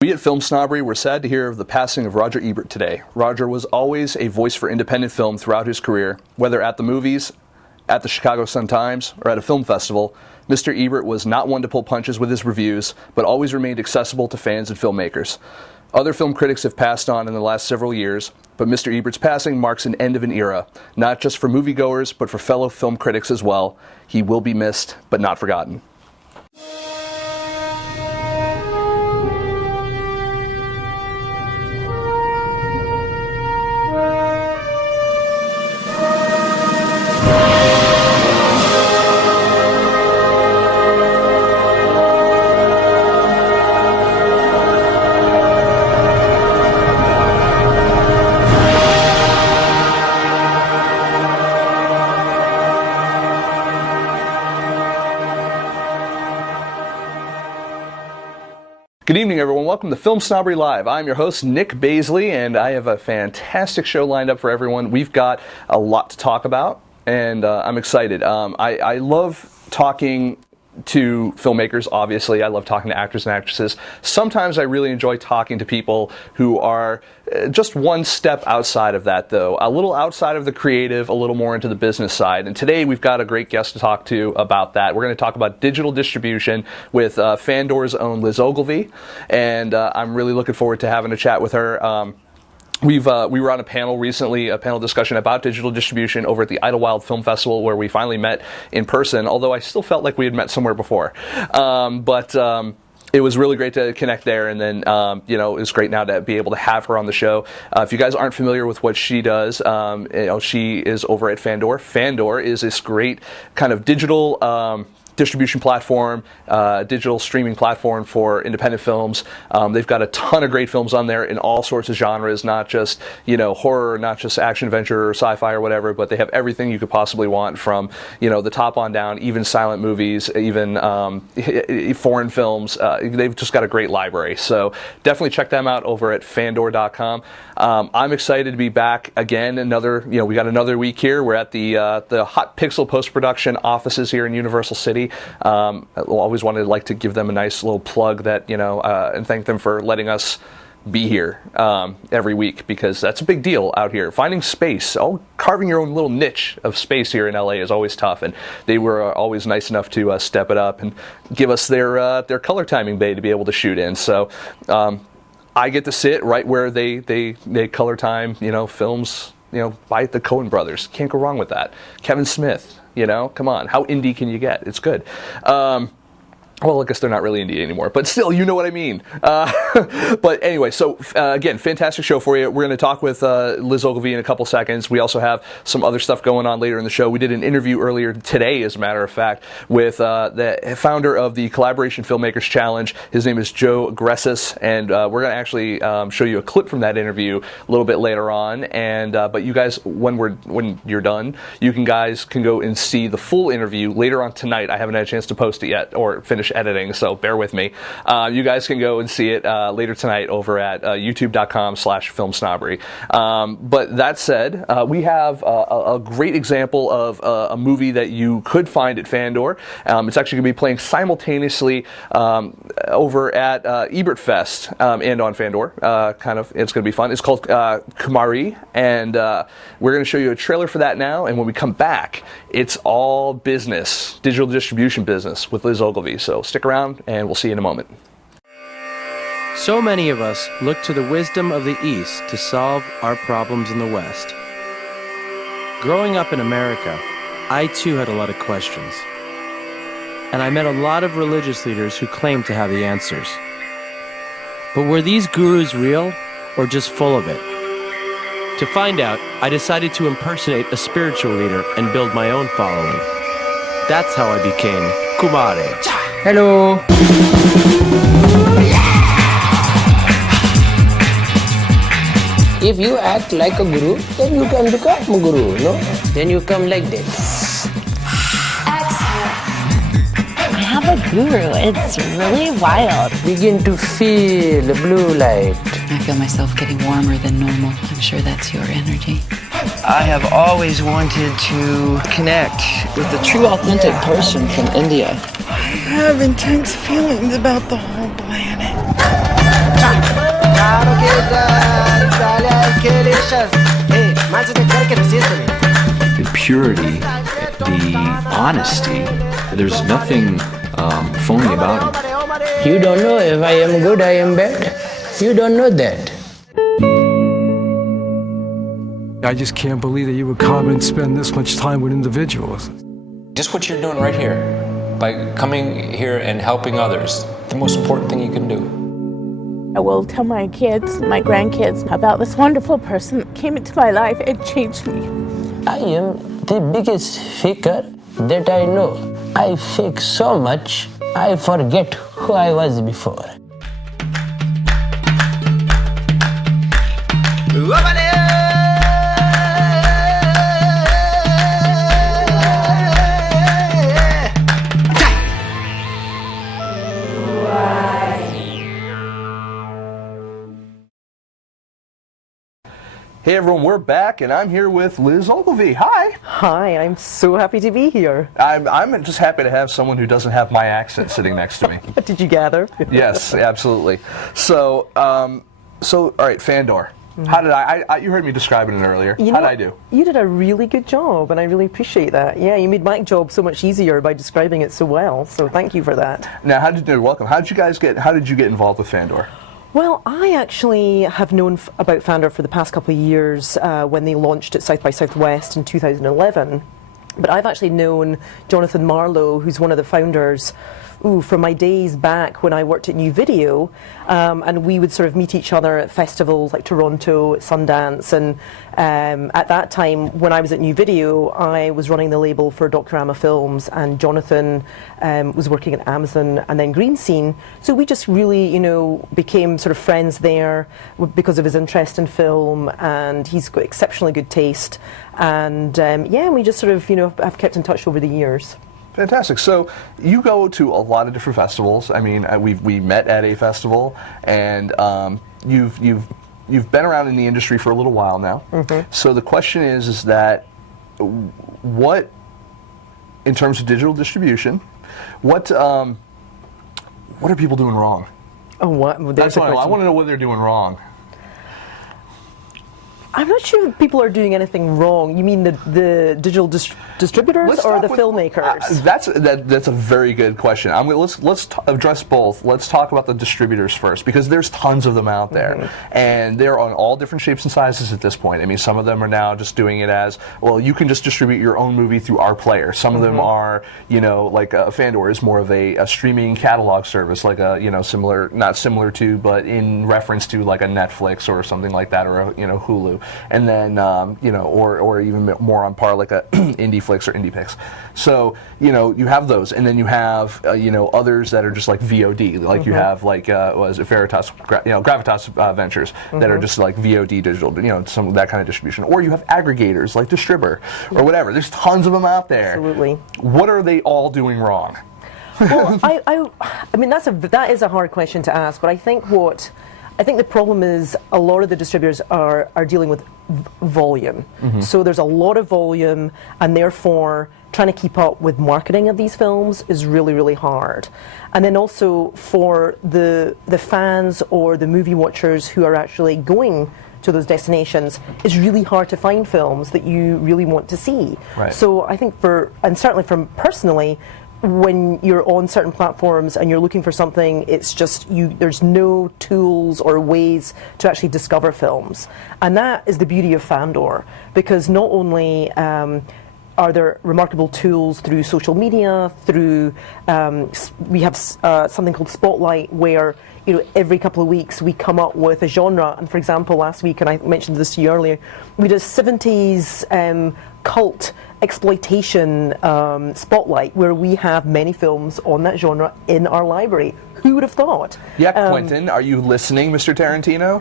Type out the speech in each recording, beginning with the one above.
We at FilmSnobbery were sad to hear of the passing of Roger Ebert today. Roger was always a voice for independent film throughout his career, whether at the movies, at the Chicago Sun-Times, or at a film festival. Mr. Ebert was not one to pull punches with his reviews, but always remained accessible to fans and filmmakers. Other film critics have passed on in the last several years, but Mr. Ebert's passing marks an end of an era, not just for moviegoers, but for fellow film critics as well. He will be missed, but not forgotten. Good evening, everyone. Welcome to FilmSnobbery Live. I'm your host, Nick Baisley, and I have a fantastic show lined up for everyone. We've got a lot to talk about, and I'm excited. I love talking to filmmakers, obviously. I love talking to actors and actresses. Sometimes I really enjoy talking to people who are just one step outside of that, though. A little outside of the creative, a little more into the business side. And today we've got a great guest to talk to about that. We're going to talk about digital distribution with Fandor's own Liz Ogilvie. And I'm really looking forward to having a chat with her. We were on a panel recently, a panel discussion about digital distribution over at the Idlewild Film Festival, where we finally met in person, although I still felt like we had met somewhere before. It was really great to connect there, and then, it's great now to be able to have her on the show. If you guys aren't familiar with what she does, she is over at Fandor. Fandor is this great kind of digital distribution platform, digital streaming platform for independent films. They've got a ton of great films on there in all sorts of genres, not just horror, not just action adventure or sci-fi or whatever, but they have everything you could possibly want from the top on down, even silent movies, even foreign films. They've just got a great library, so definitely check them out over at fandor.com. I'm excited to be back again. We got another week here. We're at the Hot Pixel post-production offices here in Universal City. I always wanted to give them a nice little plug and thank them for letting us be here every week, because that's a big deal out here. Finding space, carving your own little niche of space here in LA is always tough, and they were always nice enough to step it up and give us their color timing bay to be able to shoot in. So I get to sit right where they color time films by the Coen brothers. Can't go wrong with that. Kevin Smith. Come on, how indie can you get? It's good. Well, I guess they're not really indie anymore, but still, you know what I mean. But anyway, so again, fantastic show for you. We're going to talk with Liz Ogilvie in a couple seconds. We also have some other stuff going on later in the show. We did an interview earlier today, as a matter of fact, with the founder of the Collaboration Filmmakers Challenge. His name is Joe Gressis, and we're going to actually show you a clip from that interview a little bit later on. And but you guys, when you're done, you guys can go and see the full interview later on tonight. I haven't had a chance to post it yet or finish editing, so bear with me. You guys can go and see it later tonight over at youtube.com/filmsnobbery. But that said, we have a great example of a movie that you could find at Fandor. It's actually going to be playing simultaneously over at Ebert Fest and on Fandor. It's going to be fun. It's called Kumari, and we're going to show you a trailer for that now, and when we come back, it's all business, digital distribution business with Liz Ogilvie. So stick around, and we'll see you in a moment. So many of us look to the wisdom of the East to solve our problems in the West. Growing up in America, I too had a lot of questions. And I met a lot of religious leaders who claimed to have the answers. But were these gurus real, or just full of it? To find out, I decided to impersonate a spiritual leader and build my own following. That's how I became Kumare. Hello. If you act like a guru, then you can become a guru, no? Then you come like this. I have a guru. It's really wild. Begin to feel the blue light. I feel myself getting warmer than normal. I'm sure that's your energy. I have always wanted to connect with a true authentic person from India. I have intense feelings about the whole planet. The purity, the honesty, there's nothing phony about it. You don't know if I am good, I am bad. You don't know that. I just can't believe that you would come and spend this much time with individuals. Just what you're doing right here, by coming here and helping others, the most important thing you can do. I will tell my kids, my grandkids, about this wonderful person that came into my life and changed me. I am the biggest faker that I know. I fake so much, I forget who I was before. Hey everyone, we're back, and I'm here with Liz Ogilvie. Hi. Hi, I'm so happy to be here. I'm just happy to have someone who doesn't have my accent sitting next to me. Did you gather? Yes, absolutely. So, all right, Fandor. How did you heard me describing it earlier. How did I do? You did a really good job, and I really appreciate that. Yeah, you made my job so much easier by describing it so well, so thank you for that. Now, you're welcome. How did you get involved with Fandor? Well, I actually have known about Fandor for the past couple of years when they launched at South by Southwest in 2011. But I've actually known Jonathan Marlowe, who's one of the founders, from my days back when I worked at New Video, and we would sort of meet each other at festivals like Toronto, Sundance, and at that time when I was at New Video, I was running the label for Doctorama Films, and Jonathan was working at Amazon and then Green Scene. So we just really, became sort of friends there because of his interest in film, and he's got exceptionally good taste. And we just sort of, have kept in touch over the years. Fantastic. So you go to a lot of different festivals. I mean, we met at a festival, and you've been around in the industry for a little while now. Mm-hmm. So the question is that what, in terms of digital distribution, what are people doing wrong? Oh, what? That's what I want to know what they're doing wrong. I'm not sure people are doing anything wrong. You mean the digital distributors or the filmmakers? That's a very good question. Let's address both. Let's talk about the distributors first, because there's tons of them out there, mm-hmm. and they're on all different shapes and sizes at this point. I mean, some of them are now just doing it as, well, you can just distribute your own movie through our player. Some of them are, like Fandor is more of a streaming catalog service, like a not similar to, but in reference to like a Netflix or something like that, or a Hulu. And then, or even more on par like a IndieFlix or IndiePix. So, you have those, and then you have, others that are just like VOD, like mm-hmm. you have like, Gravitas Ventures mm-hmm. that are just like VOD digital, some that kind of distribution. Or you have aggregators like Distribber or whatever. There's tons of them out there. Absolutely. What are they all doing wrong? Well, I mean, that is a hard question to ask, but I think the problem is a lot of the distributors are dealing with volume. Mm-hmm. So there's a lot of volume, and therefore trying to keep up with marketing of these films is really, really hard. And then also for the fans or the movie watchers who are actually going to those destinations, it's really hard to find films that you really want to see. Right. So I think certainly from personally, when you're on certain platforms and you're looking for something, it's just there's no tools or ways to actually discover films. And that is the beauty of Fandor, because not only are there remarkable tools through social media, through we have something called Spotlight, where every couple of weeks we come up with a genre. And for example, last week, and I mentioned this to you earlier, we did a 70s cult exploitation spotlight, where we have many films on that genre in our library. Who would have thought? Yeah, Quentin, are you listening, Mr. Tarantino?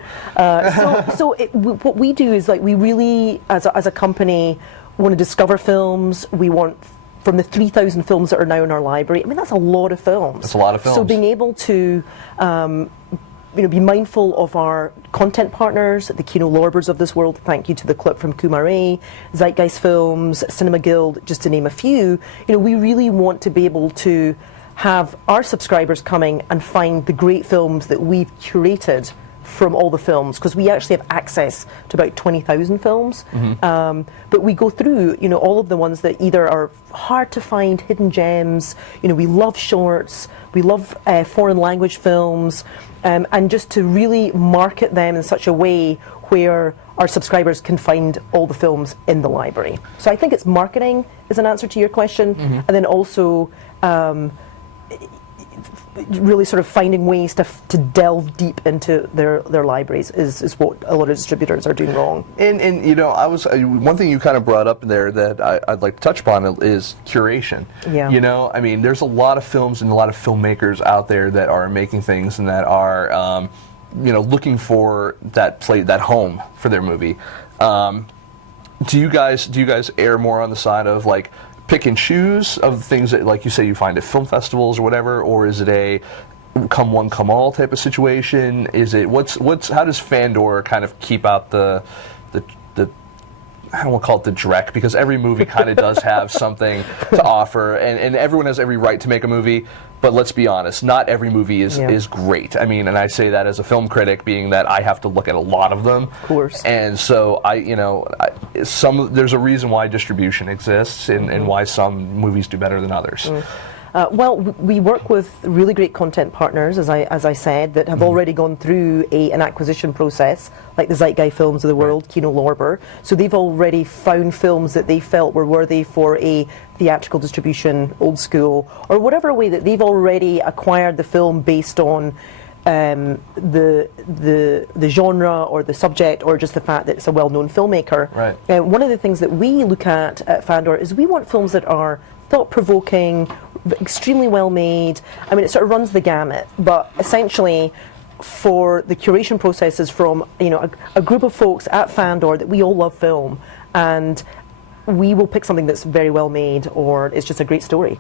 What we do is, like, we really, as a company, want to discover films. We want, from the 3,000 films that are now in our library, I mean, that's a lot of films. That's a lot of films. So being able to be mindful of our content partners, the Kino Lorbers of this world. Thank you to the clip from Kumare, Zeitgeist Films, Cinema Guild, just to name a few. We really want to be able to have our subscribers coming and find the great films that we've curated from all the films, because we actually have access to about 20,000 films. But we go through, all of the ones that either are hard to find, hidden gems. We love shorts, we love foreign language films, and just to really market them in such a way where our subscribers can find all the films in the library. So I think it's marketing is an answer to your question, and then also really sort of finding ways to delve deep into their libraries is what a lot of distributors are doing wrong. And one thing you kind of brought up there that I'd like to touch upon is curation. Yeah. There's a lot of films and a lot of filmmakers out there that are making things and that are looking for that home for their movie. Do you guys err more on the side of like pick and choose of things that, like you say, you find at film festivals or whatever, or is it a come one come all type of situation? Is it how does Fandor kind of keep out the I don't want to call it the dreck, because every movie kind of does have something to offer, and everyone has every right to make a movie, but let's be honest, not every movie is great. I mean, and I say that as a film critic, being that I have to look at a lot of them. Of course. And so there's a reason why distribution exists and why some movies do better than others. Well, we work with really great content partners, as I said, that have already gone through an acquisition process, like the Zeitgeist Films of the world, Kino Lorber. So they've already found films that they felt were worthy for a theatrical distribution, old school, or whatever way that they've already acquired the film based on the genre or the subject, or just the fact that it's a well-known filmmaker. Right. One of the things that we look at Fandor is we want films that are thought-provoking, extremely well made. I mean, it sort of runs the gamut, but essentially for the curation processes from a group of folks at Fandor that we all love film, and we will pick something that's very well made, or it's just a great story.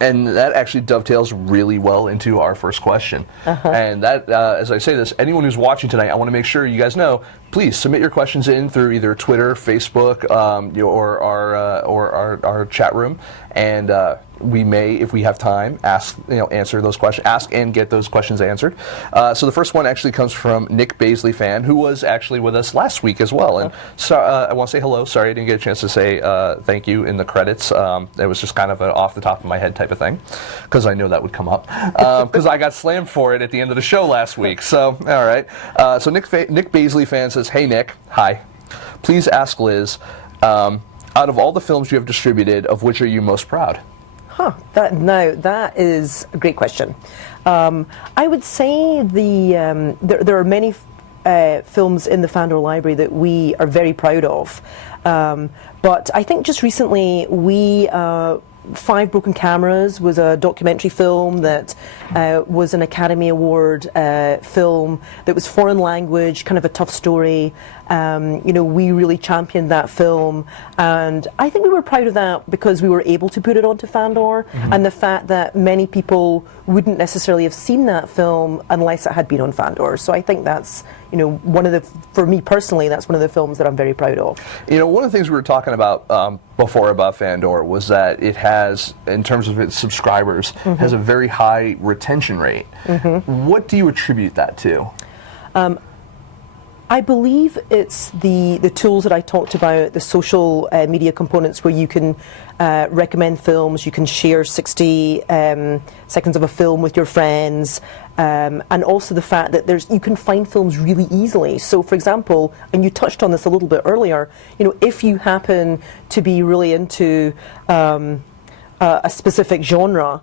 And that actually dovetails really well into our first question. And that, as I say this, anyone who's watching tonight, I want to make sure you guys know, please submit your questions in through either Twitter, Facebook, or our chat room, and we may, if we have time, answer those questions, ask and get those questions answered. So the first one actually comes from Nick Baisley fan, who was actually with us last week as well. And so I want to say hello. Sorry I didn't get a chance to say thank you in the credits. It was just kind of an off the top of my head type of thing, because I know that would come up, because I got slammed for it at the end of the show last week. So all right. So Nick Baisley fan says, "Hey Nick, hi. Please ask Liz, out of all the films you have distributed, of which are you most proud?" That is a great question. I would say there are many films in the Fandor library that we are very proud of. But I think just recently Five Broken Cameras was a documentary film that was an Academy Award film that was foreign language, kind of a tough story. We really championed that film, and I think we were proud of that because we were able to put it onto Fandor, and the fact that many people wouldn't necessarily have seen that film unless it had been on Fandor. So I think that's for me personally, that's one of the films that I'm very proud of. One of the things we were talking about before about Fandor was that it has, in terms of its subscribers, has a very high retention rate. What do you attribute that to? I believe it's the tools that I talked about, the social media components where you can recommend films, you can share 60 seconds of a film with your friends, and also the fact that you can find films really easily. So for example, and you touched on this a little bit earlier, if you happen to be really into a specific genre,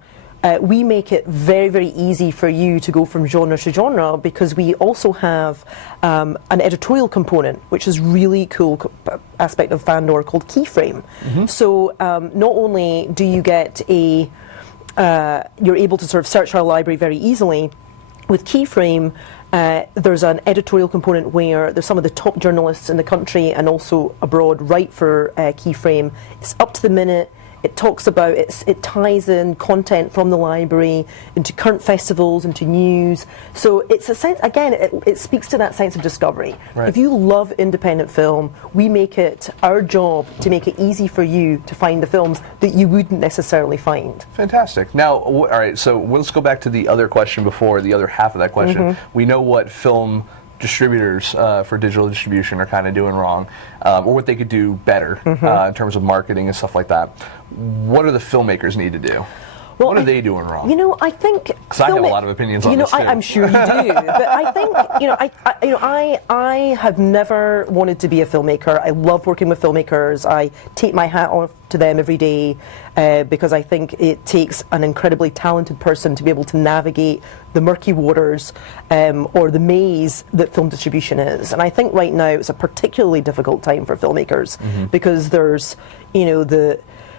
we make it very, very easy for you to go from genre to genre, because we also have an editorial component, which is really cool aspect of Fandor called Keyframe. So not only do you get you're able to sort of search our library very easily, with Keyframe there's an editorial component where there's some of the top journalists in the country and also abroad write for Keyframe. It's up to the minute. It talks about, it ties in content from the library into current festivals, into news. So it's a sense, again, it speaks to that sense of discovery. Right. If you love independent film, we make it our job to make it easy for you to find the films that you wouldn't necessarily find. Fantastic. Now, all right, so let's go back to the other question before, the other half of that question. We know what film distributors for digital distribution are kind of doing wrong, or what they could do better in terms of marketing and stuff like that. What do the filmmakers need to do? Well, what are they doing wrong? You know, I think because I have a lot of opinions on this too. I'm sure you do, but I think I have never wanted to be a filmmaker. I love working with filmmakers. I take my hat off to them every day because I think it takes an incredibly talented person to be able to navigate the murky waters or the maze that film distribution is. And I think right now it's a particularly difficult time for filmmakers because there's,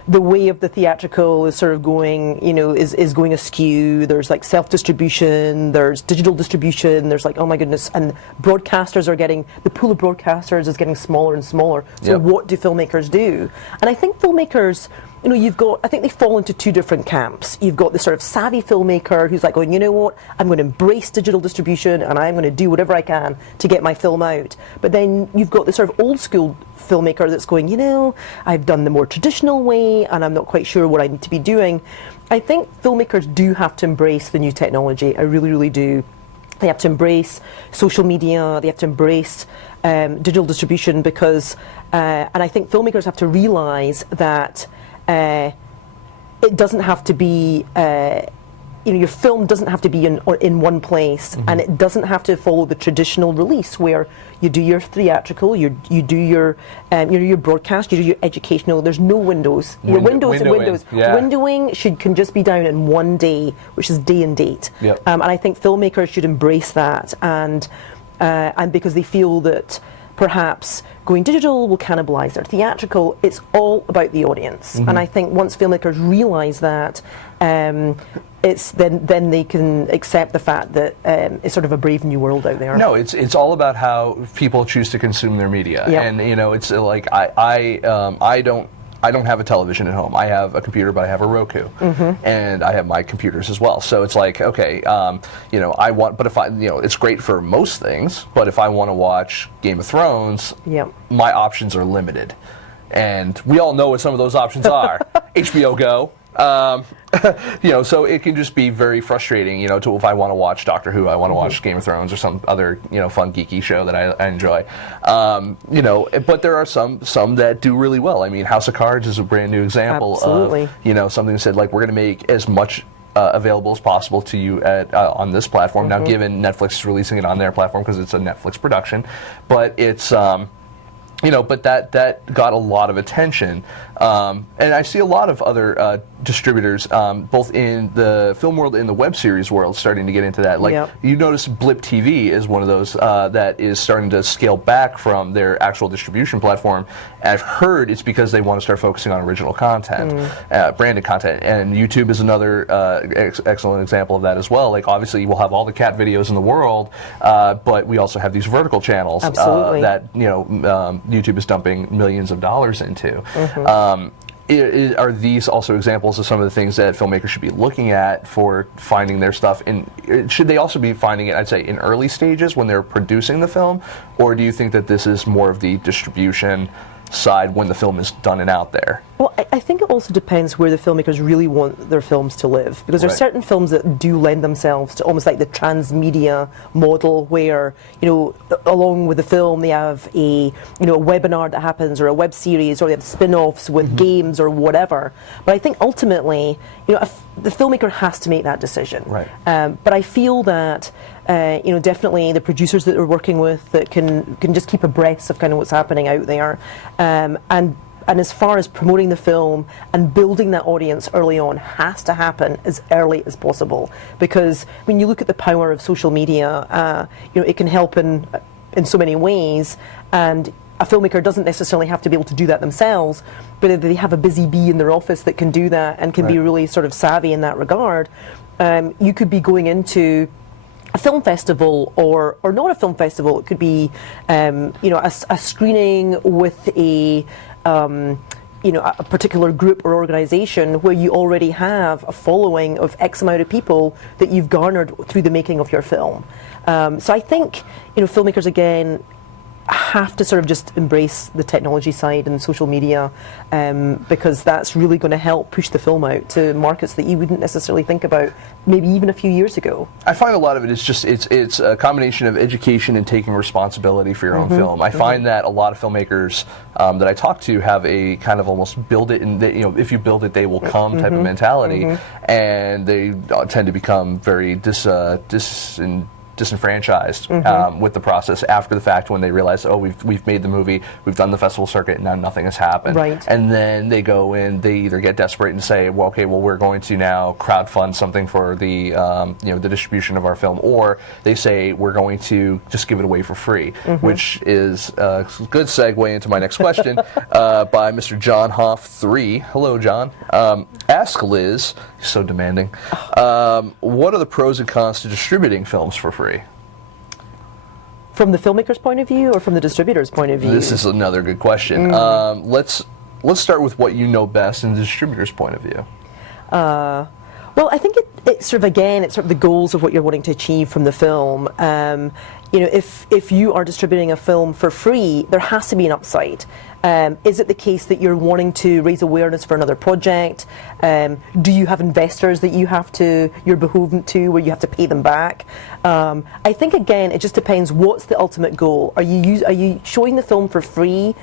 the way of the theatrical is sort of going, is going askew. There's like self-distribution, there's digital distribution, there's like, oh my goodness, and broadcasters are the pool of broadcasters is getting smaller and smaller. So what do filmmakers do? And I think filmmakers, I think they fall into two different camps. You've got the sort of savvy filmmaker who's like going, you know what, I'm going to embrace digital distribution and I'm going to do whatever I can to get my film out. But then you've got the sort of old school filmmaker that's going, I've done the more traditional way and I'm not quite sure what I need to be doing. I think filmmakers do have to embrace the new technology. I really, really do. They have to embrace social media, they have to embrace digital distribution because, and I think filmmakers have to realize that it doesn't have to be, your film doesn't have to be in one place, and it doesn't have to follow the traditional release where you do your theatrical, you do your broadcast, you do your educational. There's no windows. Your windows and windows. Yeah. Windowing can just be down in one day, which is day and date. Yep. And I think filmmakers should embrace that, and because they feel that perhaps going digital will cannibalize their theatrical. It's all about the audience, and I think once filmmakers realize that, it's then they can accept the fact that it's sort of a brave new world out there. No, it's all about how people choose to consume their media, and it's like I don't have a television at home. I have a computer, but I have a Roku, and I have my computers as well. So it's like, okay, I want, but if it's great for most things, but if I want to watch Game of Thrones, my options are limited, and we all know what some of those options are. HBO Go. So it can just be very frustrating, to if I want to watch Doctor Who, I want to watch Game of Thrones or some other, fun geeky show that I enjoy. But there are some that do really well. I mean, House of Cards is a brand new example of, something that said, like, we're going to make as much available as possible to you on this platform. Now, given Netflix is releasing it on their platform because it's a Netflix production, but it's, but that got a lot of attention. And I see a lot of other distributors, both in the film world and the web series world, starting to get into that. Like, you notice Blip TV is one of those that is starting to scale back from their actual distribution platform. And I've heard it's because they want to start focusing on original content, branded content. And YouTube is another excellent example of that as well. Like, obviously, we'll have all the cat videos in the world, but we also have these vertical channels that, YouTube is dumping millions of dollars into. Are these also examples of some of the things that filmmakers should be looking at for finding their stuff? And should they also be finding it, I'd say, in early stages when they're producing the film? Or do you think that this is more of the distribution side when the film is done and out there? Well, I think it also depends where the filmmakers really want their films to live, because there are certain films that do lend themselves to almost like the transmedia model, where along with the film they have a webinar that happens, or a web series, or they have spin-offs with games or whatever. But I think ultimately, the filmmaker has to make that decision. Right. But I feel that definitely the producers that we're working with that can just keep abreast of kind of what's happening out there, and as far as promoting the film and building that audience early on has to happen as early as possible, because when you look at the power of social media, it can help in so many ways, and a filmmaker doesn't necessarily have to be able to do that themselves, but if they have a busy bee in their office that can do that and can be really sort of savvy in that regard, you could be going into a film festival or not a film festival. It could be a screening with a a particular group or organization where you already have a following of X amount of people that you've garnered through the making of your film. So I think, filmmakers again have to sort of just embrace the technology side and social media, because that's really going to help push the film out to markets that you wouldn't necessarily think about maybe even a few years ago. I find a lot of it is just it's a combination of education and taking responsibility for your own film. I find that a lot of filmmakers that I talk to have a kind of almost build it, and if you build it, they will come type of mentality, and they tend to become very disenfranchised with the process after the fact, when they realize, oh, we've made the movie, we've done the festival circuit, and now nothing has happened. Right. And then they go in, they either get desperate and say, well, okay, well, we're going to now crowdfund something for the the distribution of our film, or they say we're going to just give it away for free, which is a good segue into my next question by Mr. John Hoff 3. Hello, John. Ask Liz, he's so demanding, what are the pros and cons to distributing films for free? From the filmmaker's point of view or from the distributor's point of view? This is another good question. Let's start with what you know best in the distributor's point of view. Well, I think it's sort of the goals of what you're wanting to achieve from the film. If you are distributing a film for free, there has to be an upside. Is it the case that you're wanting to raise awareness for another project? Do you have investors that you're beholden to, where you have to pay them back? I think again, it just depends. What's the ultimate goal? Are you showing the film for free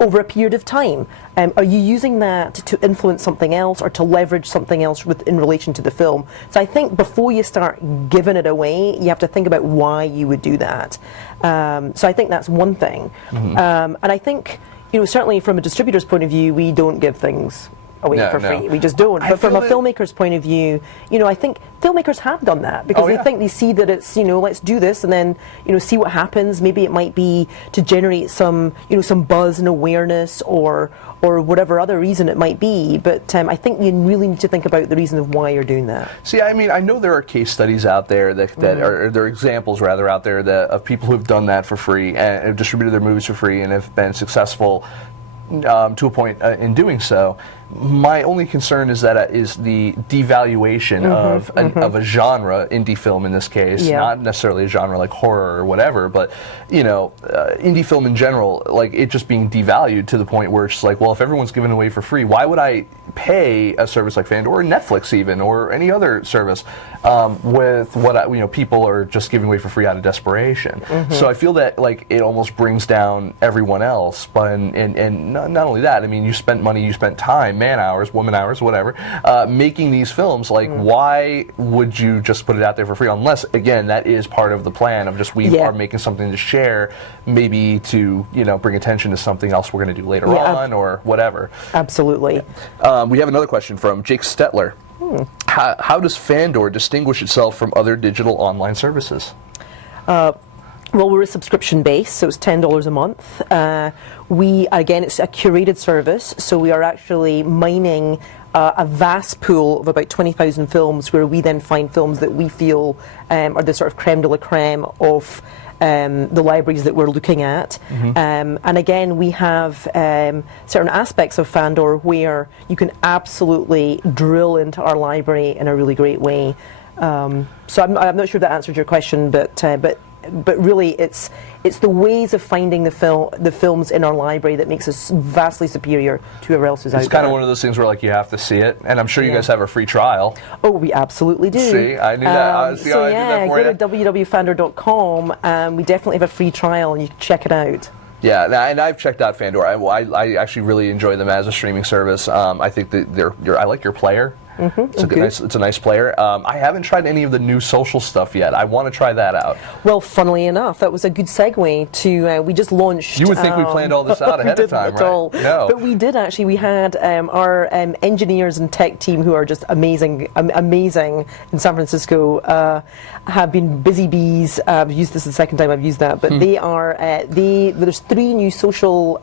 over a period of time? Are you using that to influence something else or to leverage something else in relation to the film? So I think before you start giving it away, you have to think about why you would do that. So I think that's one thing. And I think, certainly from a distributor's point of view, we don't give things away for free. We just don't. But from a filmmaker's point of view, I think filmmakers have done that because they see that it's, let's do this and then, see what happens. Maybe it might be to generate some buzz and awareness or whatever other reason it might be. But I think you really need to think about the reason of why you're doing that. See, I mean, I know there are case studies out there that are, there are examples rather out there of people who've done that for free and have distributed their movies for free and have been successful to a point in doing so. My only concern is that is the devaluation of a genre, indie film in this case, not necessarily a genre like horror or whatever, but indie film in general, like it just being devalued to the point where it's like, well, if everyone's giving away for free, why would I pay a service like Fandor or Netflix even or any other service with what people are just giving away for free out of desperation? So I feel that like it almost brings down everyone else. But and not only that, I mean, you spent money, you spent time, man hours, woman hours, whatever, making these films. Like, why would you just put it out there for free? Unless, again, that is part of the plan of just we are making something to share, maybe to bring attention to something else we're going to do later on or whatever. Absolutely. We have another question from Jake Stetler. How does Fandor distinguish itself from other digital online services? Well, we're a subscription base, so it's $10 a month. It's a curated service, so we are actually mining a vast pool of about 20,000 films, where we then find films that we feel are the sort of creme de la creme of the libraries that we're looking at. And again, we have certain aspects of Fandor where you can absolutely drill into our library in a really great way. So I'm not sure that answered your question, but really it's the ways of finding the films in our library that makes us vastly superior to whoever else is out there. It's kind of one of those things where like you have to see it, and I'm sure you guys have a free trial. Oh, we absolutely do. See, I knew that. So go to www.fandor.com. We definitely have a free trial, and you can check it out. Yeah, and I've checked out Fandor. I actually really enjoy them as a streaming service. I think that I like your player. It's a nice player. I haven't tried any of the new social stuff yet. I want to try that out. Well, funnily enough, that was a good segue to, we just launched... You would think we planned all this out ahead of time, right? All. No. But we did actually. We had our engineers and tech team, who are just amazing in San Francisco, have been busy bees. I've used this the second time I've used that, but they are, there's 3 new social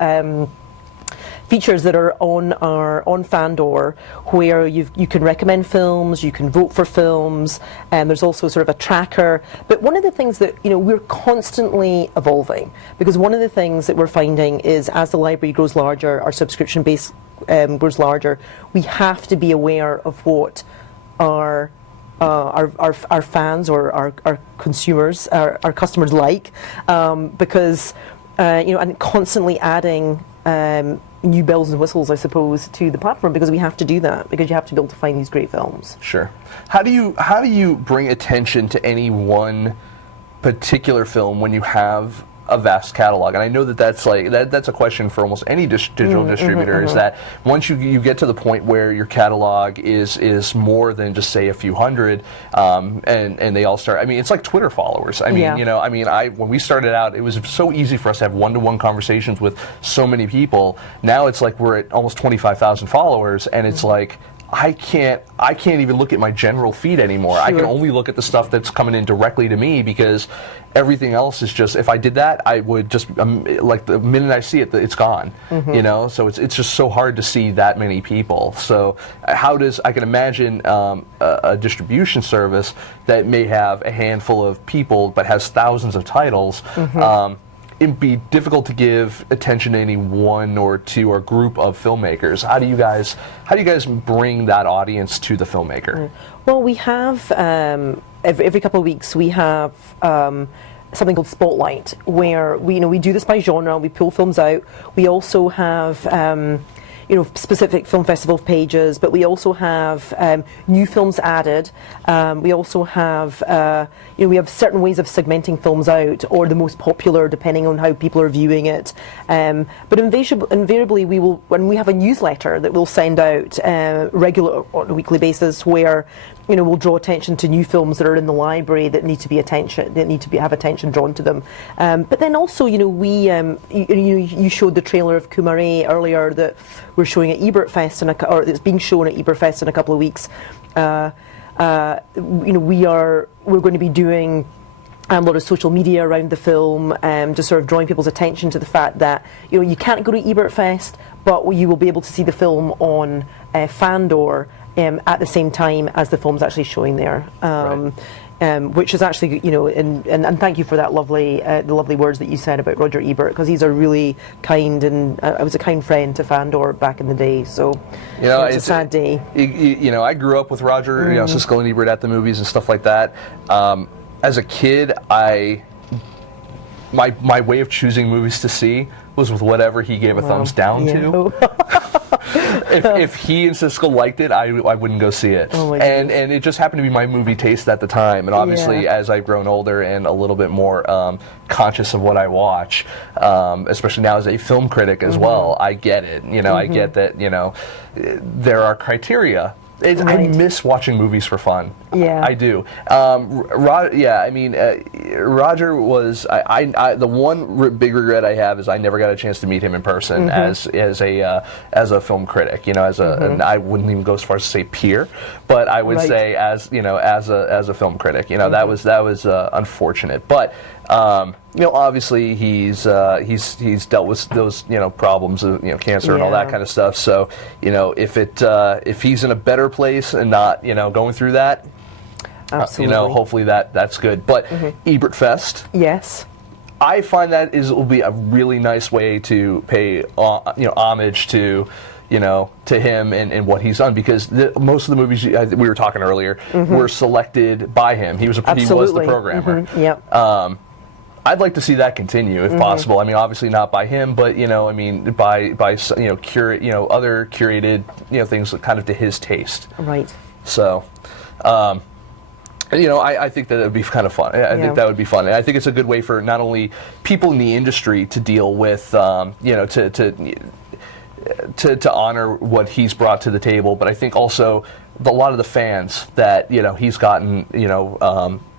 features that are on Fandor, where you can recommend films, you can vote for films, and there's also sort of a tracker. But one of the things that we're constantly evolving, because one of the things that we're finding is as the library grows larger, our subscription base grows larger, we have to be aware of what our fans or our consumers, our customers like, because and constantly adding new bells and whistles, I suppose, to the platform, because we have to do that, because you have to be able to find these great films. Sure. How do you bring attention to any one particular film when you have a vast catalog? And I know that's a question for almost any digital distributor, is that once you get to the point where your catalog is more than just, say, a few hundred, and they all start, I mean, it's like Twitter followers. I mean, when we started out, it was so easy for us to have one-to-one conversations with so many people. Now it's like we're at almost 25,000 followers, and it's like, I can't even look at my general feed anymore. Sure. I can only look at the stuff that's coming in directly to me, because everything else is just, if I did that, I would just, like the minute I see it, it's gone. So it's just so hard to see that many people. So I can imagine a distribution service that may have a handful of people but has thousands of titles. It'd be difficult to give attention to any one or two or group of filmmakers. How do you guys bring that audience to the filmmaker? Well, we have every couple of weeks we have something called Spotlight, where we do this by genre. We pull films out. We also have specific film festival pages, but we also have new films added. We also have we have certain ways of segmenting films out, or the most popular, depending on how people are viewing it. But invariably, when we have a newsletter that we'll send out regular on a weekly basis, where we'll draw attention to new films that are in the library that need to have attention drawn to them. But then also, you showed the trailer of Kumare earlier that we're showing at Ebert Fest, or it's being shown at Ebert Fest in a couple of weeks. We're going to be doing a lot of social media around the film, just sort of drawing people's attention to the fact that you can't go to Ebert Fest, but you will be able to see the film on Fandor at the same time as the film's actually showing there. Which is actually, and thank you for that the lovely words that you said about Roger Ebert, because he's a really kind, and I was a kind friend to Fandor back in the day. So it's a sad day. I grew up with Roger, Siskel and Ebert at the movies and stuff like that. As a kid, my way of choosing movies to see was with whatever he gave a thumbs down to. If he and Siskel liked it, I wouldn't go see it. And it just happened to be my movie taste at the time. And obviously, as I've grown older and a little bit more conscious of what I watch, especially now as a film critic as well, I get it. I get that, there are criteria. I miss watching movies for fun. Yeah, I do. Roger was the one big regret I have is I never got a chance to meet him in person as a film critic. And I wouldn't even go as far as to say peer, but I would say as a film critic. That was unfortunate, but. Obviously he's dealt with those problems of cancer and all that kind of stuff. So if he's in a better place and not going through that, absolutely. Hopefully that's good. But Ebert Fest, yes, I find that will be a really nice way to pay homage to him and what he's done, because most of the movies we were talking earlier were selected by him. He was the programmer. Yep. I'd like to see that continue if possible. I mean, obviously not by him, but by other curated things kind of to his taste. Right. So, I think that would be kind of fun. I think that would be fun, and I think it's a good way for not only people in the industry to deal with, to honor what he's brought to the table, but I think also a lot of the fans that he's gotten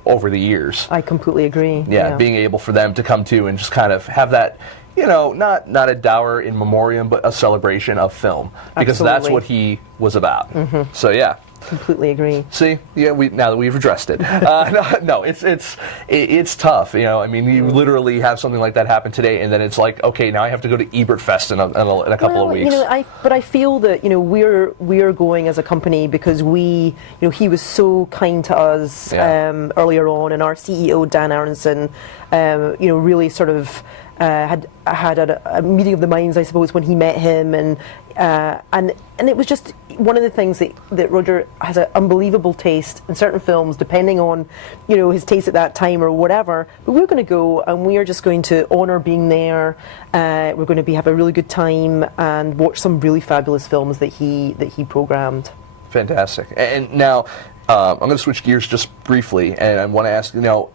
over the years. I completely agree. Yeah, being able for them to come to and just kind of have that, not a dour in memoriam, but a celebration of film, because that's what he was about. So yeah. Completely agree. See, yeah, now that we've addressed it, no, it's tough. You know, I mean, you literally have something like that happen today, and then it's like, okay, now I have to go to Ebert Fest in a couple of weeks. You know, but I feel that, you know, we're going as a company because he was so kind to us earlier on, and our CEO Dan Aronson, you know, really sort of had a meeting of the minds, I suppose, when he met him, and it was just one of the things that Roger has an unbelievable taste in certain films, depending on, you know, his taste at that time or whatever. But we're going to go, and we are just going to honour being there. We're going to have a really good time and watch some really fabulous films that he programmed. Fantastic. And now, I'm going to switch gears just briefly, and I want to ask, you know,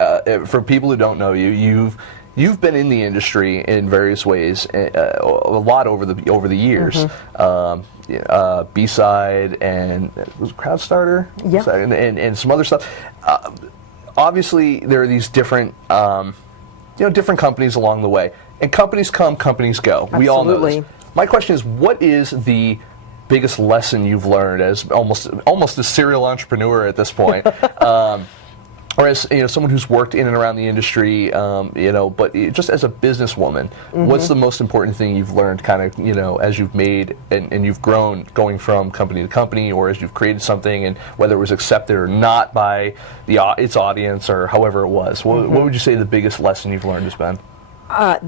for people who don't know you, you've been in the industry in various ways, a lot over the years. B-side and was it Crowdstarter, and some other stuff. Obviously, there are these different, different companies along the way, and companies come, companies go. Absolutely. We all know this. My question is, what is the biggest lesson you've learned as almost a serial entrepreneur at this point? Or as, you know, someone who's worked in and around the industry, you know, but just as a businesswoman, what's the most important thing you've learned, kind of, you know, as you've made and you've grown, going from company to company, or as you've created something, and whether it was accepted or not by its audience, or however it was? What would you say the biggest lesson you've learned has been?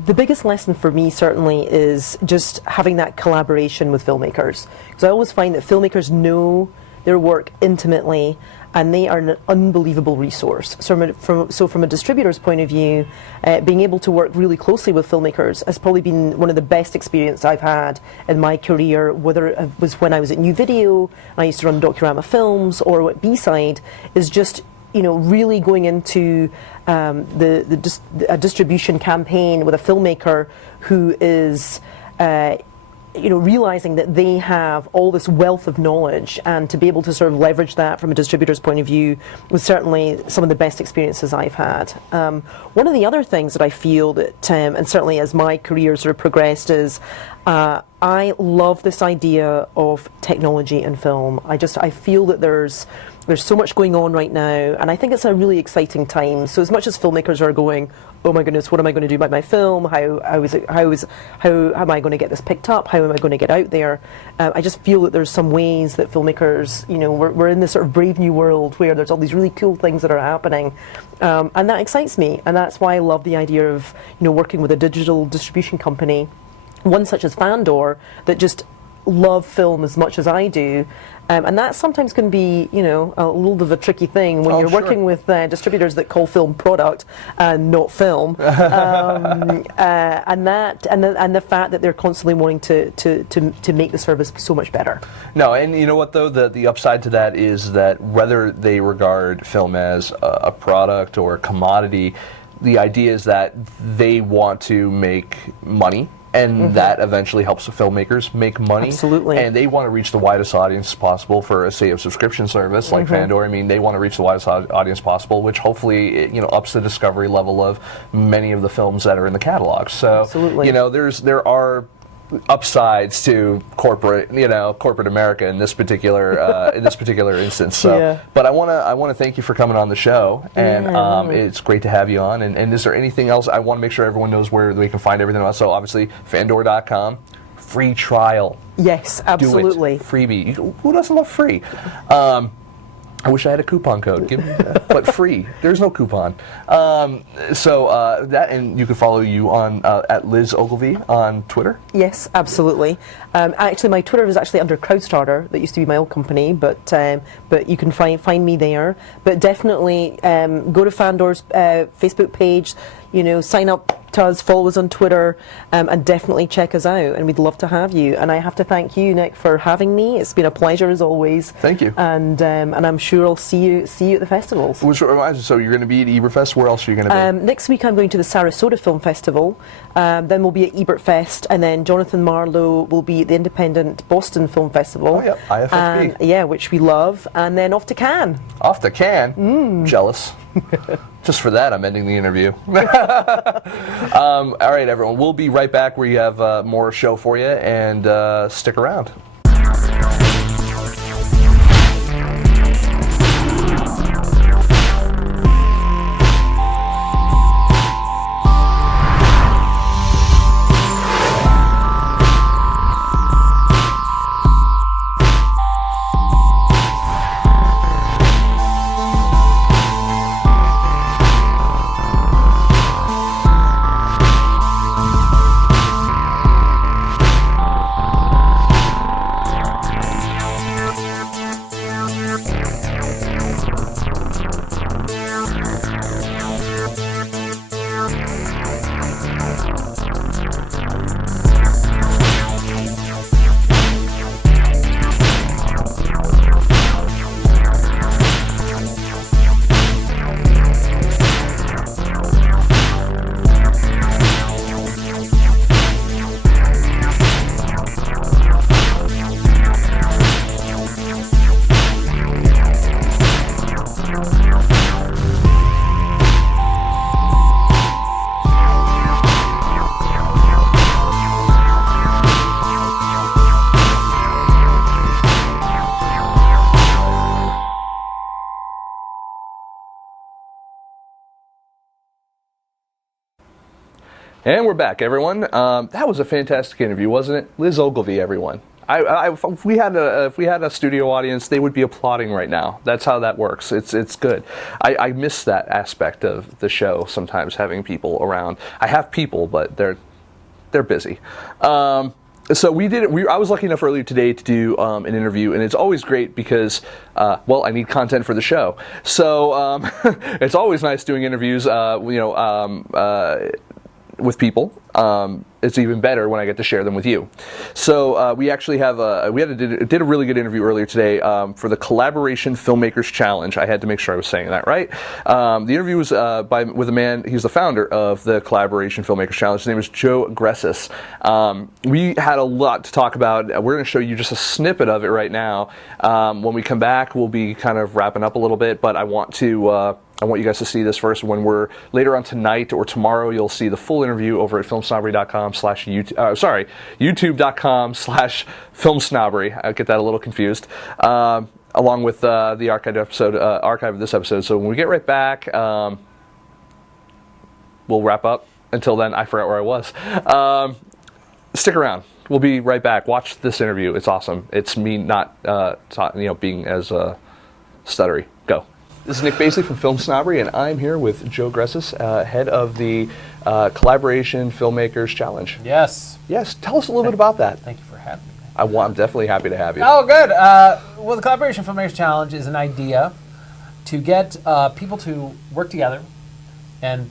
The biggest lesson for me certainly is just having that collaboration with filmmakers. Because I always find that filmmakers know their work intimately, and they are an unbelievable resource. So from a distributor's point of view, being able to work really closely with filmmakers has probably been one of the best experiences I've had in my career, whether it was when I was at New Video, and I used to run Docurama Films, or at B-Side, is just, you know, really going into a distribution campaign with a filmmaker who is you know, realizing that they have all this wealth of knowledge, and to be able to sort of leverage that from a distributor's point of view was certainly some of the best experiences I've had. One of the other things that I feel that, and certainly as my career sort of progressed, is I love this idea of technology in film. I feel that there's so much going on right now, and I think it's a really exciting time. So as much as filmmakers are going, oh my goodness, what am I going to do about my film? How am I going to get this picked up? How am I going to get out there? I just feel that there's some ways that filmmakers, you know, we're in this sort of brave new world where there's all these really cool things that are happening, and that excites me, and that's why I love the idea of, you know, working with a digital distribution company, one such as Fandor, that just love film as much as I do, and that sometimes can be, you know, a little bit of a tricky thing when you're working with distributors that call film product and not film, and the fact that they're constantly wanting to make the service so much better. No, and you know what though, the upside to that is that whether they regard film as a product or a commodity, the idea is that they want to make money, and that eventually helps the filmmakers make money. Absolutely. And they want to reach the widest audience possible for, say, a subscription service like Fandor. I mean, they want to reach the widest audience possible, which hopefully, you know, ups the discovery level of many of the films that are in the catalog. So, absolutely. You know, there are upsides to corporate America in this particular instance. So, but I want to thank you for coming on the show, and it's great to have you on. And is there anything else? I want to make sure everyone knows where they can find everything else. So obviously, Fandor.com, free trial. Yes, absolutely. Do it. Freebie. Who doesn't love free? I wish I had a coupon code, but free. There's no coupon. So that, and you can follow you on at Liz Ogilvie on Twitter. Yes, absolutely. Actually, my Twitter is actually under Crowdstarter. That used to be my old company, but you can find me there. But definitely go to Fandor's Facebook page. You know, sign up to us, follow us on Twitter, and definitely check us out. And we'd love to have you. And I have to thank you, Nick, for having me. It's been a pleasure as always. Thank you. And I'm sure I'll see you at the festivals. So you're going to be at Eberfest. Where else are you going to be? Next week I'm going to the Sarasota Film Festival. Then we'll be at Ebert Fest, and then Jonathan Marlowe will be at the Independent Boston Film Festival. Oh yeah, IFFB. Yeah, which we love. And then off to Cannes. Off to Cannes. Jealous. Just for that, I'm ending the interview. All right, everyone. We'll be right back where you have more show for you, and stick around. And we're back, everyone. That was a fantastic interview, wasn't it? Liz Ogilvie, everyone. If we had a studio audience, they would be applauding right now. That's how that works. It's good. I miss that aspect of the show sometimes, having people around. I have people, but they're busy. So we did it. I was lucky enough earlier today to do an interview, and it's always great because, well, I need content for the show. So it's always nice doing interviews. With people. It's even better when I get to share them with you. So we actually have did a really good interview earlier today for the Collaboration Filmmakers Challenge. I had to make sure I was saying that right. The interview was with a man. He's the founder of the Collaboration Filmmakers Challenge. His name is Joe Gressis. We had a lot to talk about. We're going to show you just a snippet of it right now. When we come back, we'll be kind of wrapping up a little bit, but I want you guys to see this first. When we're later on tonight or tomorrow, you'll see the full interview over at youtube.com/filmsnobbery. I get that a little confused. Along with the archive of this episode. So when we get right back, we'll wrap up. Until then, I forgot where I was. Stick around. We'll be right back. Watch this interview. It's awesome. It's me not being as stuttery. Go. This is Nick Basley from FilmSnobbery, and I'm here with Joe Gressis, head of the Collaboration Filmmakers Challenge. Yes. Yes. Tell us a little bit about that. Thank you for having me. I'm definitely happy to have you. Oh, good. Well, the Collaboration Filmmakers Challenge is an idea to get people to work together and,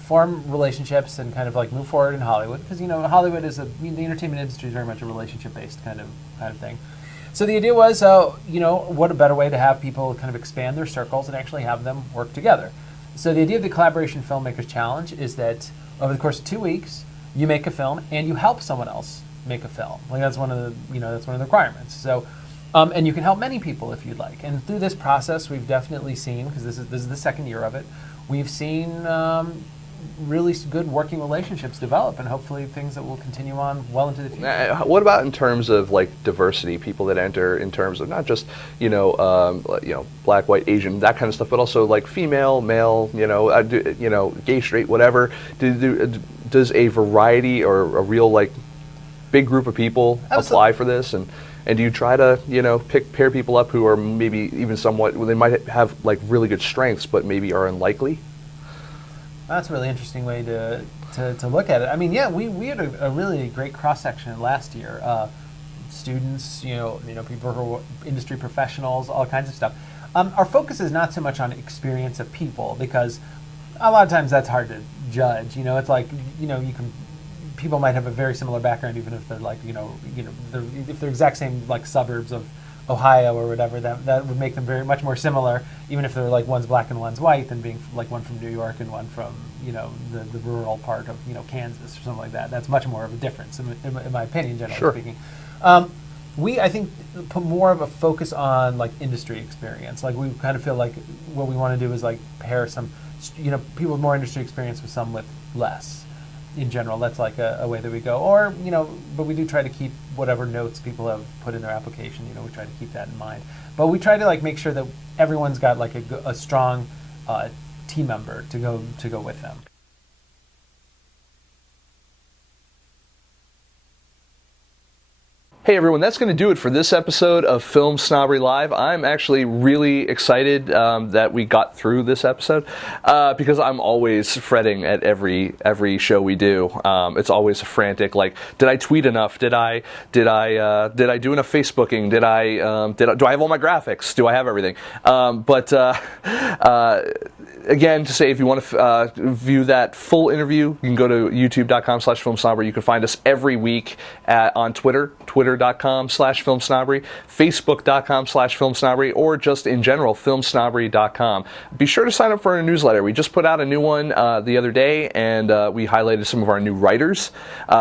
form relationships and kind of like move forward in Hollywood. Because, Hollywood is the entertainment industry is very much a relationship-based kind of thing. So the idea was, what a better way to have people kind of expand their circles and actually have them work together. So the idea of the Collaboration Filmmakers Challenge is that over the course of 2 weeks, you make a film and you help someone else make a film. Like that's one of the requirements. So, and you can help many people if you'd like. And through this process, we've definitely seen, because this is the second year of it, we've seen really good working relationships develop, and hopefully things that will continue on well into the future. What about in terms of like diversity, people that enter in terms of not just black, white, Asian, that kind of stuff, but also like female, male, gay, straight, whatever. Does a variety or a real like big group of people apply for this, and do you try to pair people up who are maybe even somewhat, they might have like really good strengths but maybe are unlikely? That's a really interesting way to look at it. I mean, yeah, we had a really great cross-section last year. Students, people who are industry professionals, all kinds of stuff. Our focus is not so much on experience of people, because a lot of times that's hard to judge. It's like, people might have a very similar background, even if they're like, if they're exact same like suburbs of Ohio or whatever, that would make them very much more similar, even if they're like one's black and one's white, than being like one from New York and one from the rural part of Kansas or something like that. That's much more of a difference in my opinion, generally speaking. We, I think, put more of a focus on like industry experience. Like we kind of feel like what we want to do is like pair some people with more industry experience with some with less. In general, that's like a way that we go. Or, but we do try to keep whatever notes people have put in their application, we try to keep that in mind. But we try to like make sure that everyone's got like a strong team member to go with them. Hey everyone, that's going to do it for this episode of Film Snobbery Live. I'm actually really excited that we got through this episode because I'm always fretting at every show we do. It's always frantic. Like, did I tweet enough? Did I do enough Facebooking? Do I have all my graphics? Do I have everything? Again, to say if you want to view that full interview, you can go to youtube.com/filmsnobbery. You can find us every week on Twitter, twitter.com/filmsnobbery, facebook.com/filmsnobbery, or just in general, filmsnobbery.com. Be sure to sign up for our newsletter. We just put out a new one the other day, and we highlighted some of our new writers.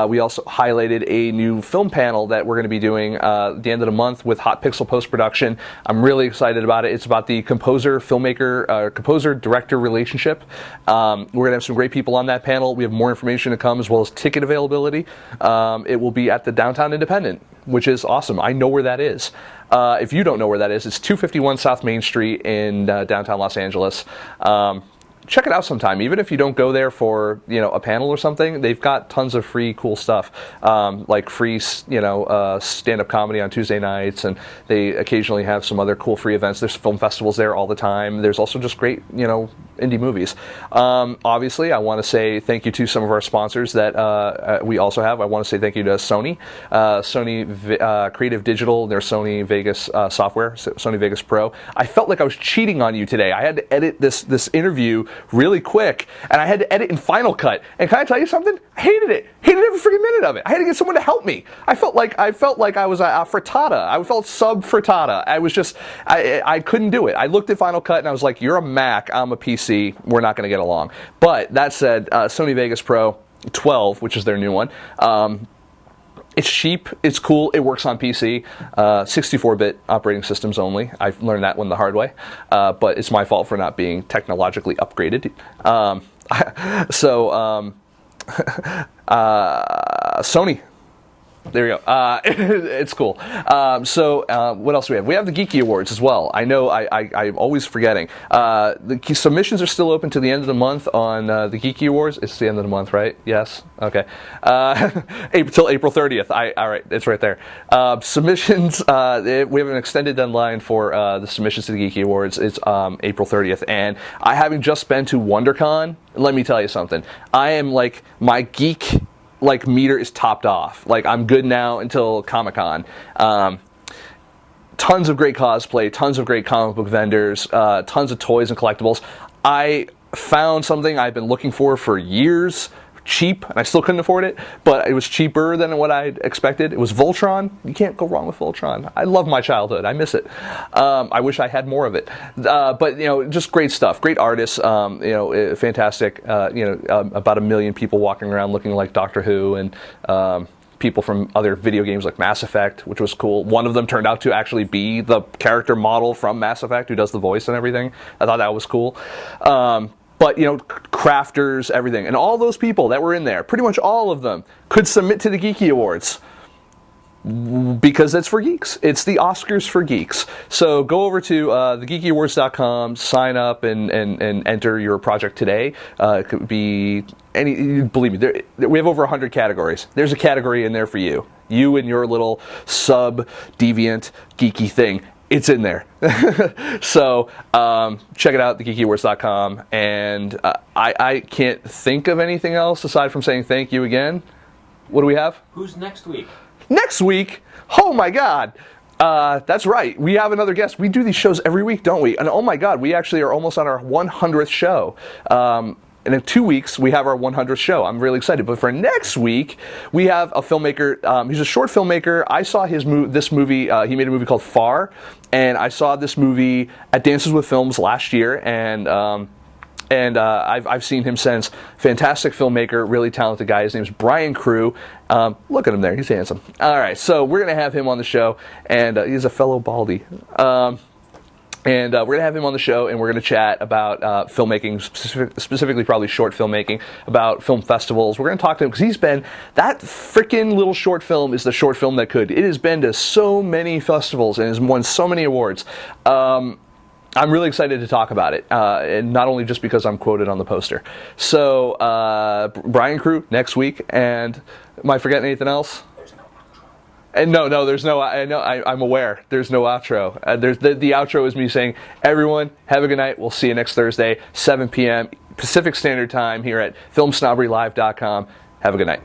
We also highlighted a new film panel that we're going to be doing at the end of the month with Hot Pixel Post-Production. I'm really excited about it. It's about the composer-director relationship. We're going to have some great people on that panel. We have more information to come, as well as ticket availability. It will be at the Downtown Independent, which is awesome. I know where that is. If you don't know where that is, it's 251 South Main Street in downtown Los Angeles. Check it out sometime. Even if you don't go there for a panel or something, they've got tons of free cool stuff, like free stand-up comedy on Tuesday nights, and they occasionally have some other cool free events. There's film festivals there all the time. There's also just great indie movies. Obviously, I want to say thank you to some of our sponsors that we also have. I want to say thank you to Sony, Creative Digital, their Sony Vegas software, Sony Vegas Pro. I felt like I was cheating on you today. I had to edit this interview really quick, and I had to edit in Final Cut. And can I tell you something? I hated it. Hated every freaking minute of it. I had to get someone to help me. I felt like I was a frittata. I felt sub frittata. I was just I couldn't do it. I looked at Final Cut and I was like, "You're a Mac. I'm a PC. We're not going to get along." But that said, Sony Vegas Pro 12, which is their new one. It's cheap, it's cool, it works on PC, 64-bit operating systems only. I've learned that one the hard way, but it's my fault for not being technologically upgraded. Sony. There you go. It's cool. What else do we have? We have the Geeky Awards as well. I know I'm always forgetting. The submissions are still open to the end of the month on the Geeky Awards. It's the end of the month, right? Yes? Okay. Till April 30th. All right, it's right there. Submissions, we have an extended deadline for the submissions to the Geeky Awards. It's April 30th. And having just been to WonderCon, let me tell you something. I am my geek meter is topped off. I'm good now until Comic-Con. Tons of great cosplay, tons of great comic book vendors, tons of toys and collectibles. I found something I've been looking for years, cheap, and I still couldn't afford it, but it was cheaper than what I expected. It was Voltron. You can't go wrong with Voltron. I love my childhood. I miss it. I wish I had more of it. But just great stuff. Great artists. Fantastic. About 1 million people walking around looking like Doctor Who, and people from other video games like Mass Effect, which was cool. One of them turned out to actually be the character model from Mass Effect who does the voice and everything. I thought that was cool. But, crafters, everything. And all those people that were in there, pretty much all of them, could submit to the Geeky Awards. Because it's for geeks. It's the Oscars for geeks. So go over to thegeekyawards.com, sign up, and enter your project today. It could be any, believe me, we have over 100 categories. There's a category in there for you. You and your little sub-deviant geeky thing. It's in there. So check it out, thegeekyawards.com. And I can't think of anything else aside from saying thank you again. What do we have? Who's next week? Next week? Oh my God. That's right. We have another guest. We do these shows every week, don't we? And oh my God, we actually are almost on our 100th show. And in 2 weeks, we have our 100th show. I'm really excited. But for next week, we have a filmmaker. He's a short filmmaker. I saw this movie. He made a movie called Far. And I saw this movie at Dances with Films last year. And I've seen him since. Fantastic filmmaker, really talented guy. His name's Brian Crew. Look at him there. He's handsome. All right. So we're going to have him on the show. And he's a fellow Baldy. And we're going to have him on the show, and we're going to chat about filmmaking, specifically probably short filmmaking, about film festivals. We're going to talk to him because that freaking little short film is the short film that could. It has been to so many festivals and has won so many awards. I'm really excited to talk about it, and not only just because I'm quoted on the poster. So, Brian Crew next week, and am I forgetting anything else? And no, there's no. I know. I'm aware. There's no outro. There's the outro is me saying, everyone, have a good night. We'll see you next Thursday, 7 p.m. Pacific Standard Time here at FilmSnobberyLive.com. Have a good night.